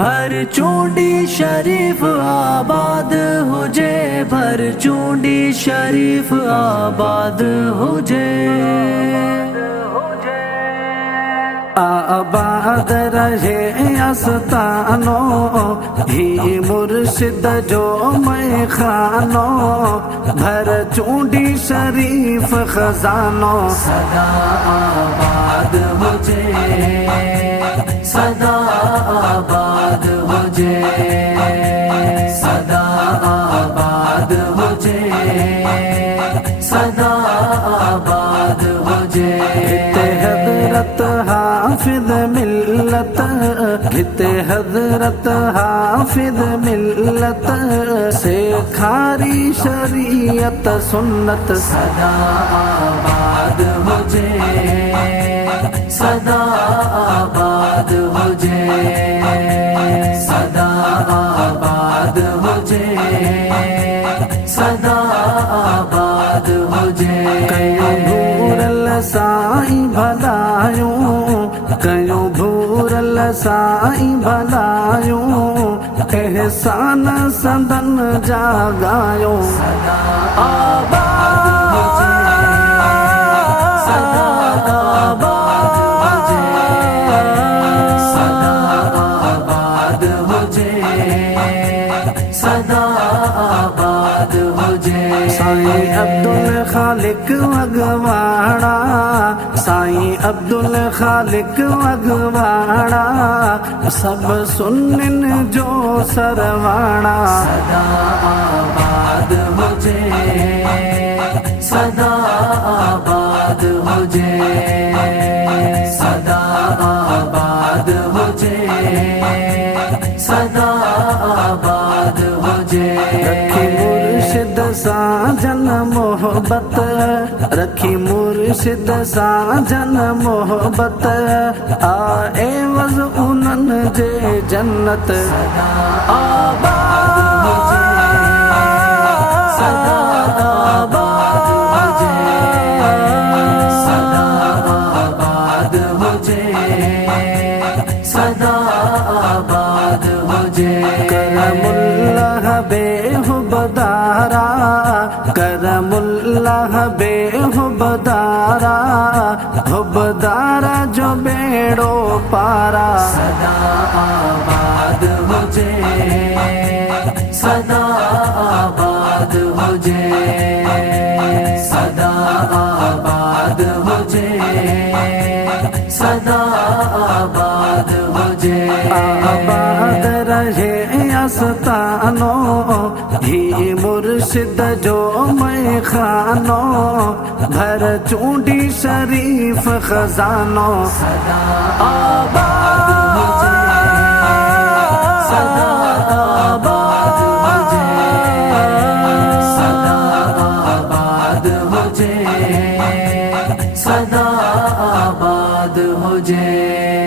بھر چونڈی شریف آباد ہو جے، بھر چونڈی شریف آباد ہو جے، آباد رہے آستانو ہی مرشد جو میں خانو، بھر چونڈی شریف خزانو، سدا آباد ہو جے، سدا آباد ہو جے، سدا آباد ہو جے، سدا آباد ہو جے، حضرت حافظ ملت، حضرت حافظ ملت سے کھاری شریعت سنت، سدا آباد ہو جے، سدا آباد ہو جے، سدا آباد ہو جے، سدا آباد ہو جے، کیوں بھورل سائیں بھلایوں، کیوں بھورل سائیں بھلایوں، احسان سدن جاگایوں، سدا آباد ہو جے، سدا آباد ہو جے، سدا آباد ہو جے، سدا آباد ہو جے، سائیں عبدالخالق وگواڑا، سائیں عبدالخالق وگواڑا، سب سنن جو سرواڑا، سدا آباد ہو جے، سدا آباد ہو جے، سدا آباد ہو جے، سدا آباد ہو جے، رکھی مرشد ساجن محبت، رکھی مرشد ساجن محبت، آئے وز انن جے جنت، سدا آباد ہو جے، سدا آباد ہو جے، سدا آباد ہو جے، سدا آباد ہو جے، کرم اللہ بے حبدارا، کرم اللہ بے حبدارا، حبدارا جو بیڑو پارا، سدا آباد ہو جے، سدا آباد ہو جے، سدا آباد ہو جے، سدا آباد ہو جے، آباد رہے آستانو ہی مرشد جو میں خانو، بھر چونڈی شریف خزانو، سدا آباد ہو جے، سدا آباد ہو جے، سدا آباد ہو جے، سدا آباد ہو جے۔